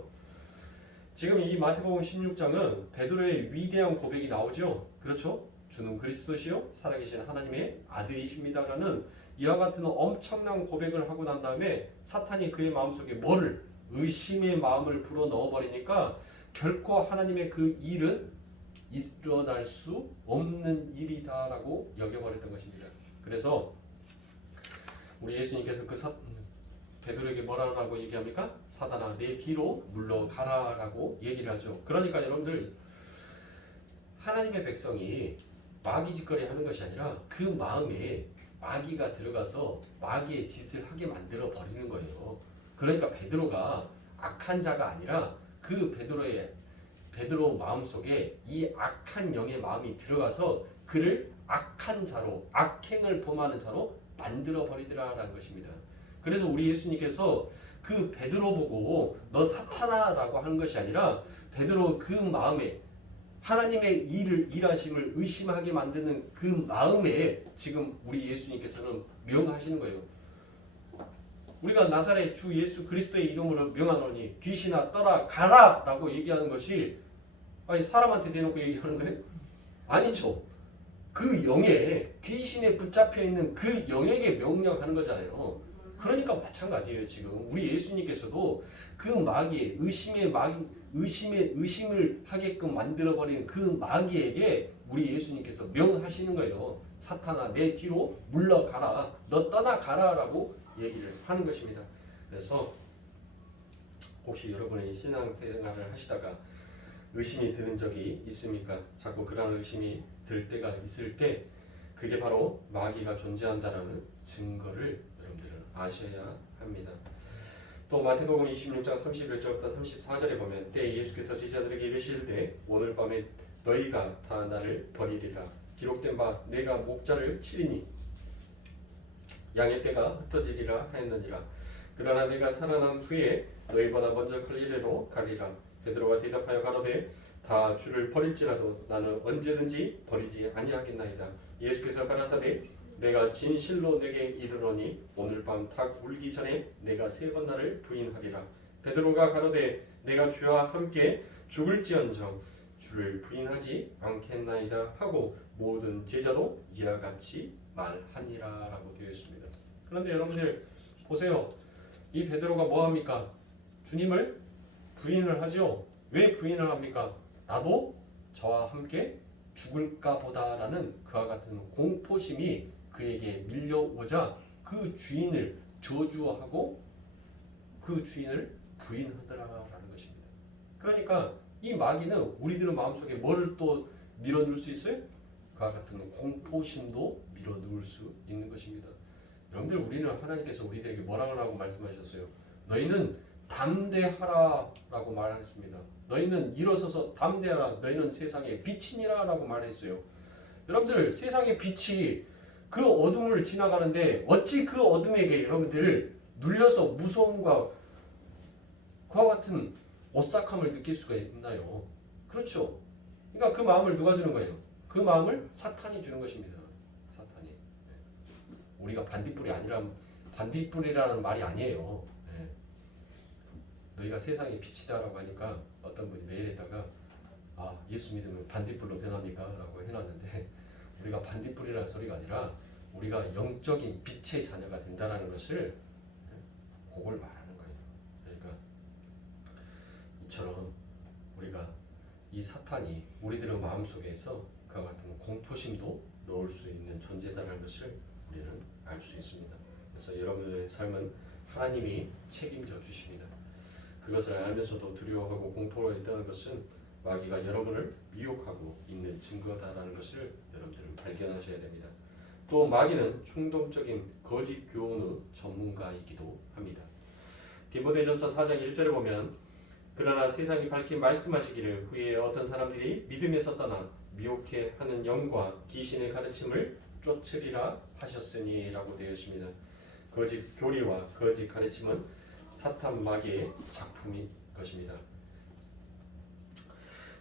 지금 이 마태복음 16장은 베드로의 위대한 고백이 나오죠. 그렇죠? 주는 그리스도시요 살아계신 하나님의 아들이십니다라는 이와 같은 엄청난 고백을 하고 난 다음에 사탄이 그의 마음속에 뭐를? 의심의 마음을 불어 넣어버리니까 결코 하나님의 그 일은 일어날 수 없는 일이다라고 여겨버렸던 것입니다. 그래서 우리 예수님께서 베드로에게 뭐라고 얘기합니까? 사단아 내 뒤로 물러가라라고 얘기를 하죠. 그러니까 여러분들 하나님의 백성이 마귀 짓거리 하는 것이 아니라 그 마음에 마귀가 들어가서 마귀의 짓을 하게 만들어 버리는 거예요. 그러니까 베드로가 악한 자가 아니라 그 베드로 마음속에 이 악한 영의 마음이 들어가서 그를 악한 자로, 악행을 범하는 자로 만들어 버리더라라는 것입니다. 그래서 우리 예수님께서 그 베드로 보고 너 사탄아라고 하는 것이 아니라 베드로 그 마음에 하나님의 일하심을 의심하게 만드는 그 마음에 지금 우리 예수님께서는 명하시는 거예요. 우리가 나사렛 주 예수 그리스도의 이름으로 명하노니 귀신아 떠나 가라 라고 얘기하는 것이 아니 사람한테 대놓고 얘기하는 거예요? 아니죠. 그 영에 귀신에 붙잡혀 있는 그 영에게 명령하는 거잖아요. 그러니까 마찬가지예요. 지금 우리 예수님께서도 그 마귀, 의심을 하게끔 만들어버리는 그 마귀에게 우리 예수님께서 명하시는 거예요. 사탄아, 내 뒤로 물러가라, 너 떠나가라라고 얘기를 하는 것입니다. 그래서 혹시 여러분의 신앙생활을 하시다가 의심이 드는 적이 있습니까? 자꾸 그런 의심이 들 때가 있을 때 그게 바로 마귀가 존재한다는 증거를 여러분들은 아셔야 합니다. 또 마태복음 26장 31절부터 34절에 보면 때 예수께서 제자들에게 이르실 때 오늘 밤에 너희가 다 나를 버리리라. 기록된 바 내가 목자를 치리니 양의 떼가 흩어지리라 하였느니라. 그러나 내가 살아난 후에 너희보다 먼저 갈릴리로 가리라. 베드로가 대답하여 가로되 다 주를 버릴지라도 나는 언제든지 버리지 아니하겠나이다. 예수께서 가라사대 내가 진실로 내게 이르노니 오늘 밤 닭 울기 전에 내가 3번 나를 부인하리라. 베드로가 가로되 내가 주와 함께 죽을지언정 주를 부인하지 않겠나이다 하고 모든 제자도 이와 같이 말하니라 라고 되어 있습니다. 그런데 여러분들 보세요. 이 베드로가 뭐합니까? 주님을 부인을 하죠. 왜 부인을 합니까? 나도 저와 함께 죽을까 보다라는 그와 같은 공포심이 그에게 밀려오자 그 주인을 저주하고 그 주인을 부인하더라라는 것입니다. 그러니까 이 마귀는 우리들의 마음속에 뭐를 또 밀어넣을 수 있어요? 그와 같은 공포심도 밀어넣을 수 있는 것입니다. 여러분들 우리는 하나님께서 우리들에게 뭐라고 말씀하셨어요? 너희는 담대하라 라고 말했습니다. 너희는 일어서서 담대하라. 너희는 세상의 빛이니라 라고 말했어요. 여러분들 세상의 빛이 그 어둠을 지나가는데 어찌 그 어둠에게 여러분들 눌려서 무서움과 그와 같은 오싹함을 느낄 수가 있나요? 그렇죠. 그러니까 그 마음을 누가 주는 거예요? 그 마음을 사탄이 주는 것입니다. 사탄이. 우리가 반딧불이라는 말이 아니에요. 너희가 세상의 빛이다라고 하니까 어떤 분이 메일에다가 예수 믿으면 반딧불로 변합니까? 라고 해놨는데 우리가 반딧불이라는 소리가 아니라 우리가 영적인 빛의 자녀가 된다는 것을 그걸 말하는 거예요. 그러니까 이처럼 우리가 이 사탄이 우리들의 마음속에서 그와 같은 공포심도 넣을 수 있는 존재다라는 것을 우리는 알 수 있습니다. 그래서 여러분들의 삶은 하나님이 책임져 주십니다. 그것을 알면서도 두려워하고 공포로 있다는 것은 마귀가 여러분을 미혹하고 있는 증거다라는 것을 여러분들은 발견하셔야 됩니다. 또 마귀는 충동적인 거짓 교훈의 전문가이기도 합니다. 디모데전서 4장 1절에 보면 그러나 세상이 밝히 말씀하시기를 후에 어떤 사람들이 믿음에서 떠나 미혹해 하는 영과 귀신의 가르침을 쫓으리라 하셨으니 라고 되어 있습니다. 거짓 교리와 거짓 가르침은 사탄 마귀의 작품인 것입니다.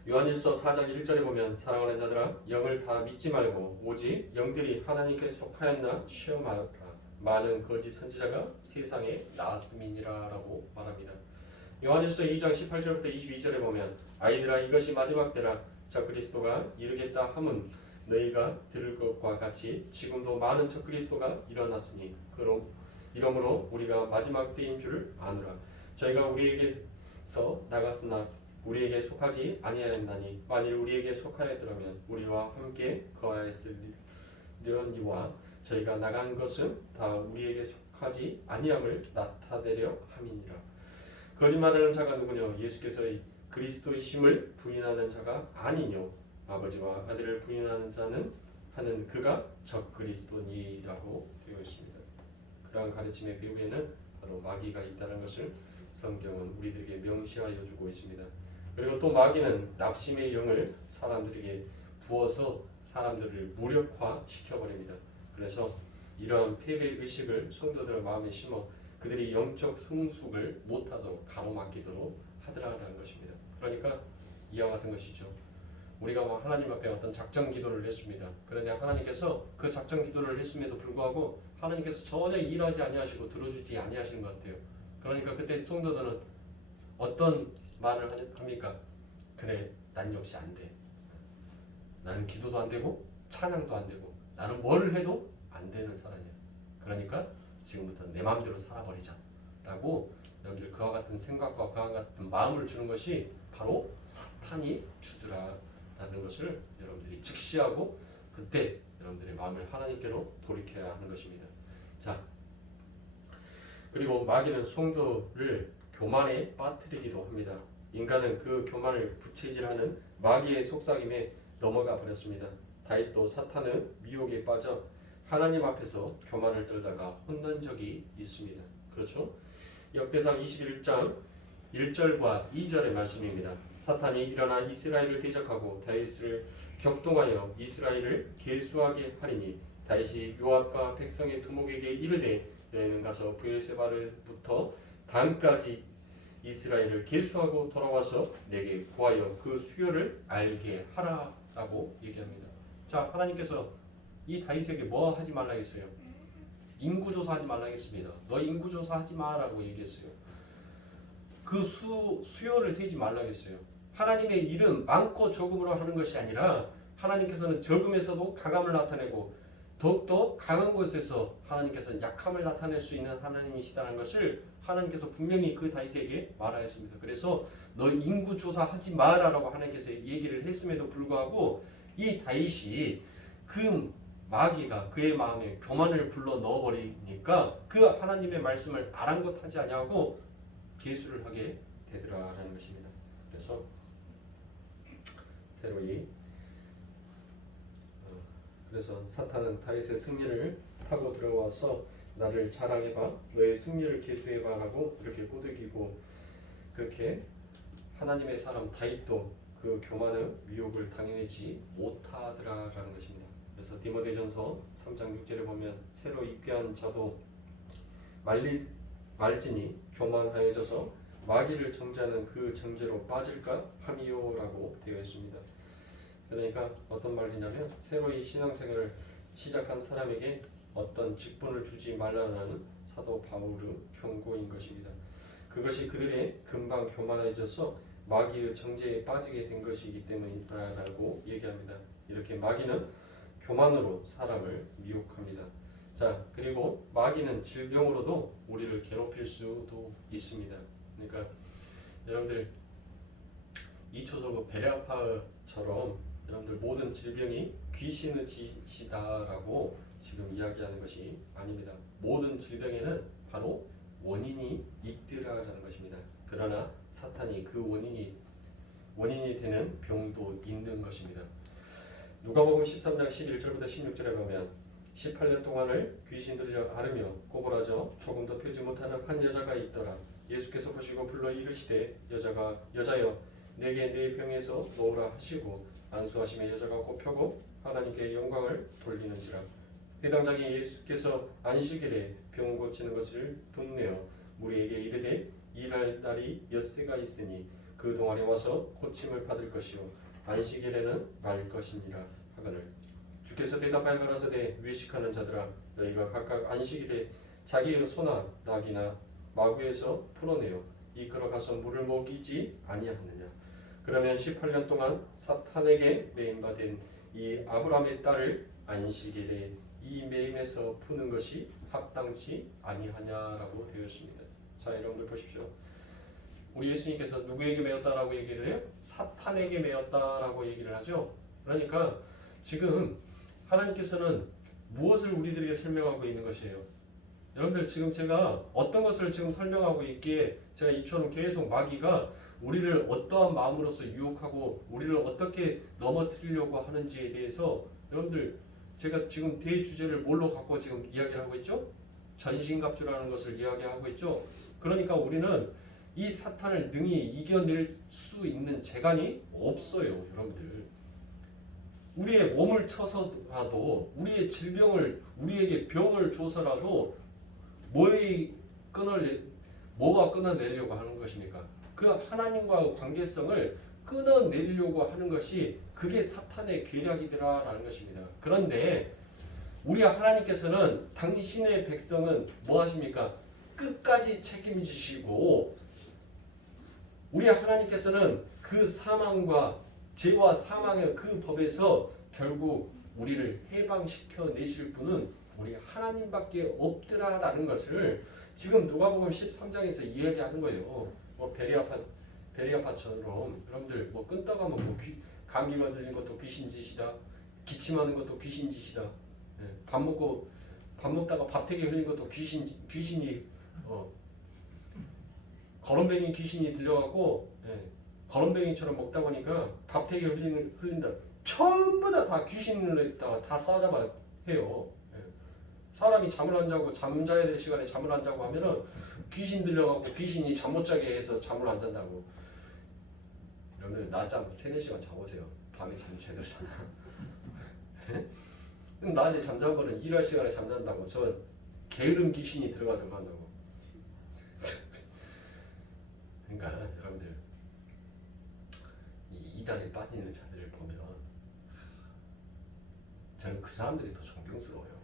요한일서 4장 1절에 보면 사랑하는 자들아 영을 다 믿지 말고 오직 영들이 하나님께 속하였나 시험하라. 많은 거짓 선지자가 세상에 나왔음이니라 라고 말합니다. 요한일서 2장 18절부터 22절에 보면 아이들아 이것이 마지막 때라 적그리스도가 이르겠다 함은 너희가 들을 것과 같이 지금도 많은 적그리스도가 일어났으니 이러므로 우리가 마지막 때인 줄 아노라. 저희가 우리에게서 나갔으나 우리에게 속하지 아니하였나니 만일 우리에게 속하였더라면 우리와 함께 거하였으려니와 저희가 나간 것은 다 우리에게 속하지 아니함을 나타내려 함이니라. 거짓말하는 자가 누구냐? 예수께서 그리스도이심을 부인하는 자가 아니뇨. 아버지와 아들을 부인하는 자는 하는 그가 적그리스도니라고 되어 있습니다. 그러한 가르침의 배후에는 바로 마귀가 있다는 것을 성경은 우리들에게 명시하여 주고 있습니다. 그리고 또 마귀는 낙심의 영을 사람들에게 부어서 사람들을 무력화시켜버립니다. 그래서 이러한 패배의식을 성도들의 마음에 심어 그들이 영적 성숙을 못하도록 가로막히도록 하더라라는 것입니다. 그러니까 이와 같은 것이죠. 우리가 하나님 앞에 어떤 작정 기도를 했습니다. 그런데 하나님께서 그 작정 기도를 했음에도 불구하고 하나님께서 전혀 일하지 아니하시고 들어주지 아니하시는 것 같아요. 그러니까 그때 성도들은 어떤 말을 합니까? 그래, 난 역시 안 돼. 나는 기도도 안 되고 찬양도 안 되고 나는 뭘 해도 안 되는 사람이야. 그러니까 지금부터 내 마음대로 살아버리자 라고 여러분들 그와 같은 생각과 그와 같은 마음을 주는 것이 바로 사탄이 주더라라는 것을 여러분들이 직시하고 그때 여러분들의 마음을 하나님께로 돌이켜야 하는 것입니다. 자, 그리고 마귀는 성도를 교만에 빠뜨리기도 합니다. 인간은 그 교만을 부채질하는 마귀의 속삭임에 넘어가 버렸습니다. 다윗도 사탄은 미혹에 빠져 하나님 앞에서 교만을 떨다가 혼난 적이 있습니다. 그렇죠? 역대상 21장 1절과 2절의 말씀입니다. 사탄이 일어나 이스라엘을 대적하고 다윗을 격동하여 이스라엘을 계수하게 하리니 다윗이 요압과 백성의 두목에게 이르되 너희는 가서 브엘세바르부터 단까지 이스라엘을 계수하고 돌아와서 내게 구하여 그 수요를 알게 하라라고 얘기합니다. 자, 하나님께서 이 다윗에게 뭐 하지 말라 했어요? 인구조사하지 말라 했습니다. 너 인구조사하지 마라고 얘기했어요. 그 수요를 세지 말라 했어요. 하나님의 일은 많고 적음으로 하는 것이 아니라 하나님께서는 적음에서도 강함을 나타내고 더욱더 강한 곳에서 하나님께서는 약함을 나타낼 수 있는 하나님이시다는 것을 하나님께서 분명히 그 다윗에게 말하였습니다. 그래서 너 인구조사하지 마라라고 하나님께서 얘기를 했음에도 불구하고 이 다윗이 그 마귀가 그의 마음에 교만을 불러 넣어버리니까 그 하나님의 말씀을 아랑곳하지 아니하고 계수를 하게 되더라라는 것입니다. 그래서 그래서 사탄은 다윗의 승리를 타고 들어와서 나를 자랑해봐, 너의 승리를 계수해봐라고 이렇게 꼬드기고 그렇게 하나님의 사람 다윗도 그 교만의 미혹을 당해내지 못하더라라는 것입니다. 그래서 디모데전서 3장 6절에 보면 새로 입교한 자도 말지니 교만하여져서 마귀를 정죄하는 그 정죄로 빠질까 함이요라고 되어 있습니다. 그러니까 어떤 말이냐면 새로 이 신앙생활을 시작한 사람에게 어떤 직분을 주지 말라는 사도 바울의 경고인 것입니다. 그것이 그들의 금방 교만해져서 마귀의 정죄에 빠지게 된 것이기 때문이다라고 얘기합니다. 이렇게 마귀는 교만으로 사람을 미혹합니다. 자, 그리고 마귀는 질병으로도 우리를 괴롭힐 수도 있습니다. 그러니까 여러분들 이초저고 베레아파처럼 여러분들 모든 질병이 귀신의 짓이다라고 지금 이야기하는 것이 아닙니다. 모든 질병에는 바로 원인이 있더라라는 것입니다. 그러나 사탄이 그 원인이 되는 병도 있는 것입니다. 누가복음 13장 11절부터 16절에 보면 18년 동안을 귀신 들려 앓으며 꼬부라져 조금도 펴지 못하는 한 여자가 있더라. 예수께서 보시고 불러 이르시되 여자여 내게 내 병에서 놓으라 하시고 안수하심에 여자가 곧 펴고 하나님께 영광을 돌리는지라. 해당장에 예수께서 안식일에 병 고치는 것을 분내어 무리에게 이르되 일할 날이 엿새가 있으니 그 동안에 와서 고침을 받을 것이요 안식일에는 말 것이니라 하거늘 주께서 대답하여 가라사대 외식하는 자들아 너희가 각각 안식일에 자기의 소나 낙이나 마구에서 풀어내어 이끌어 가서 물을 먹이지 아니하느냐. 그러면 18년 동안 사탄에게 매임받은 이 아브라함의 딸을 안식일에 이 매임에서 푸는 것이 합당치 아니하냐라고 되어 있습니다. 자, 여러분들 보십시오. 우리 예수님께서 누구에게 매였다라고 얘기를 해요? 사탄에게 매였다라고 얘기를 하죠. 그러니까 지금 하나님께서는 무엇을 우리들에게 설명하고 있는 것이에요? 여러분들 지금 제가 어떤 것을 지금 설명하고 있기에 제가 이처럼 계속 마귀가 우리를 어떠한 마음으로서 유혹하고 우리를 어떻게 넘어뜨리려고 하는지에 대해서 여러분들 제가 지금 대주제를 뭘로 갖고 지금 이야기를 하고 있죠? 전신갑주라는 것을 이야기하고 있죠. 그러니까 우리는 이 사탄을 능히 이겨낼 수 있는 재간이 없어요. 여러분들 우리의 몸을 쳐서라도 우리의 질병을 우리에게 병을 줘서라도 뭐가 끊어내려고 하는 것입니까? 그 하나님과의 관계성을 끊어내려고 하는 것이 그게 사탄의 계략이더라라는 것입니다. 그런데 우리 하나님께서는 당신의 백성은 뭐 하십니까? 끝까지 책임지시고 우리 하나님께서는 그 사망과 죄와 사망의 그 법에서 결국 우리를 해방시켜 내실 분은 우리 하나님밖에 없더라라는 것을 지금 누가복음 13장에서 이야기하는 거예요. 뭐 베리아파처럼 여러분들 뭐 끈떡하면 뭐 감기가 들린 것도 귀신 짓이다. 기침하는 것도 귀신 짓이다. 예, 밥 먹다가 밥태기 흘린 것도 귀신이 거렁뱅이 귀신이 들려갖고 거렁뱅이처럼 먹다 보니까 밥태기 흘린다. 전부 다 귀신을 했다가 다 싸잡아 해요. 사람이 잠을 안 자고 잠자야 될 시간에 잠을 안 자고 하면은 귀신 들려갖고 귀신이 잠 못 자게 해서 잠을 안 잔다고. 여러분들 낮잠 3-4시간 자보세요. 밤에 잠 제대로 잤나? 낮에 잠잔 거는 일할 시간에 잠잔다고. 저 게으른 귀신이 들어가서 간다고. 그러니까 여러분들 이 이단에 빠지는 자들을 보면 저는 그 사람들이 더 존경스러워요.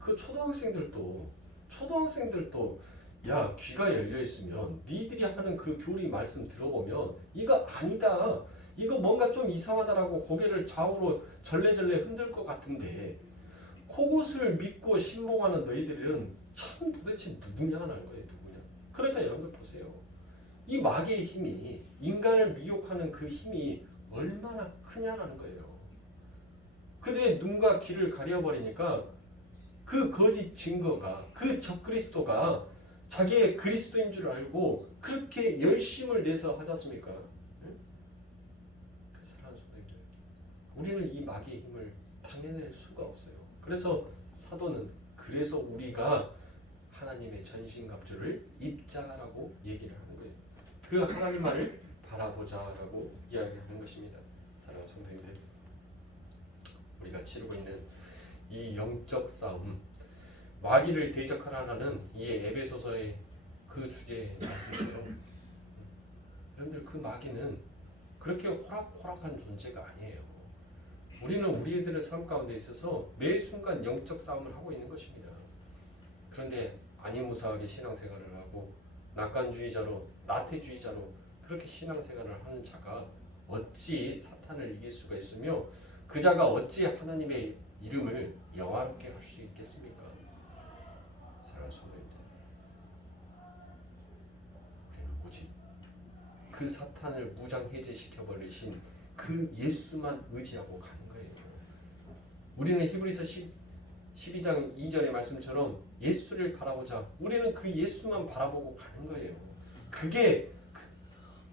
그 초등학생들도 야 귀가 열려 있으면 니들이 하는 그 교리 말씀 들어보면 이거 아니다. 이거 뭔가 좀 이상하다라고 고개를 좌우로 절레절레 흔들 것 같은데 그것을 믿고 신봉하는 너희들은 참 도대체 누구냐는 거예요. 누구냐. 그러니까 여러분들 보세요. 이 마귀의 힘이 인간을 미혹하는 그 힘이 얼마나 크냐는 거예요. 그들의 눈과 귀를 가려버리니까 그 거짓 증거가 그 적그리스도가 자기의 그리스도인 줄 알고 그렇게 열심을 내서 하지 않습니까? 사랑하는 성도님들, 우리는 이 마귀의 힘을 당해낼 수가 없어요. 그래서 사도는 그래서 우리가 하나님의 전신갑주를 입자라고 얘기를 하는 거예요. 그 하나님만을 바라보자라고 이야기하는 것입니다. 사랑하는 성도님들, 우리가 치르고 있는 이 영적 싸움, 마귀를 대적하라는 이 에베소서의 그 주제의 말씀처럼 여러분들 그 마귀는 그렇게 호락호락한 존재가 아니에요. 우리는 우리들의 삶 가운데 있어서 매 순간 영적 싸움을 하고 있는 것입니다. 그런데 아니무사하게 신앙생활을 하고 낙관주의자로 나태주의자로 그렇게 신앙생활을 하는 자가 어찌 사탄을 이길 수가 있으며 그 자가 어찌 하나님의 이름을 영화롭게 할 수 있겠습니까? 사랑하는 성도님들, 우리는 오직 그 사탄을 무장해제시켜 버리신 그 예수만 의지하고 가는 거예요. 우리는 히브리서 12장 2절의 말씀처럼 예수를 바라보자. 우리는 그 예수만 바라보고 가는 거예요. 그게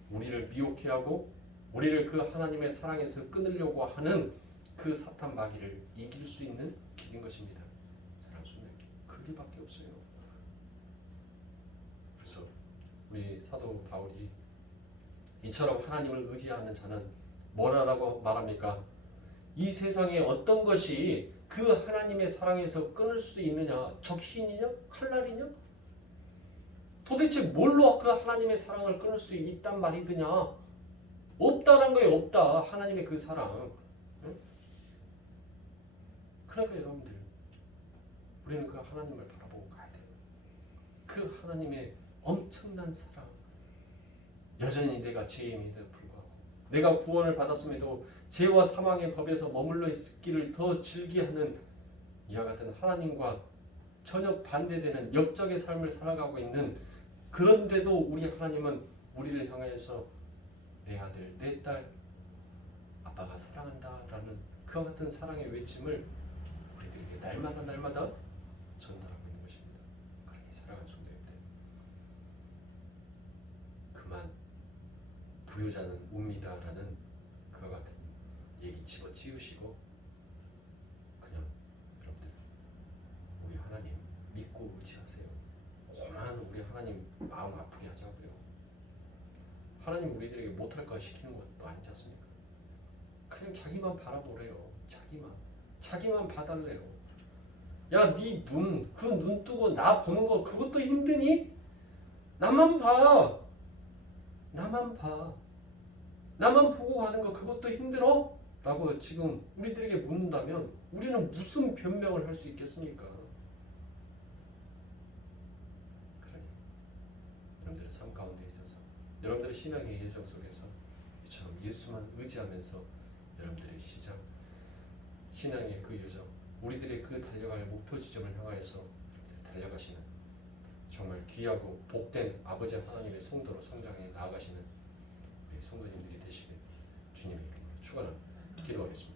우리를 미혹해 하고 우리를 그 하나님의 사랑에서 끊으려고 하는 그 사탄 마귀를 이길 수 있는 길인 것입니다. 사랑하는 성도님들, 그 길밖에 없어요. 그래서 우리 사도 바울이 이처럼 하나님을 의지하는 자는 뭐라고 말합니까? 이 세상에 어떤 것이 그 하나님의 사랑에서 끊을 수 있느냐? 적신이냐? 칼날이냐? 도대체 뭘로 그 하나님의 사랑을 끊을 수 있단 말이드냐? 없다란 거예요. 없다. 하나님의 그 사랑. 응? 그러니까 여러분들, 우리는 그 하나님을 바라보고 가야 돼요. 그 하나님의 엄청난 사랑. 여전히 내가 죄인임에도 불구하고 내가 구원을 받았음에도 죄와 사망의 법에서 머물러 있기를 더 즐기하는 이와 같은 하나님과 전혀 반대되는 역적의 삶을 살아가고 있는, 그런데도 우리 하나님은 우리를 향하여서 내 아들, 내 딸, 아빠가 사랑한다라는 그와 같은 사랑의 외침을 우리들에게 날마다 전달하고 있는 것입니다. 그러니 사랑하는 성도님들, 그만 부요자는 웁니다라는 그와 같은 얘기 집어치우시고 그냥 여러분들 우리 하나님 믿고 의지하세요. 고만 우리 하나님 마음 아프게 하자고요. 하나님 우리들에게 못할 거 시키는 것도 아니지 않습니까? 그냥 자기만 바라보래요. 자기만 봐달래요. 야, 네 눈, 그 눈 뜨고 나 보는 거 그것도 힘드니? 나만 봐. 나만 보고 가는 거 그것도 힘들어? 라고 지금 우리들에게 묻는다면 우리는 무슨 변명을 할 수 있겠습니까? 그러니 여러분들의 삶 가운데 있어서 여러분들의 신앙의 예정 속에서 이처럼 예수만 의지하면서 여러분들의 신앙의 그 여정, 우리들의 그 달려갈 목표 지점을 향하여서 달려가시는 정말 귀하고 복된 아버지 하나님의 성도로 성장해 나아가시는 우리 성도님들이 되시길 주님의 이름으로 축원합니다. 기도하겠습니다.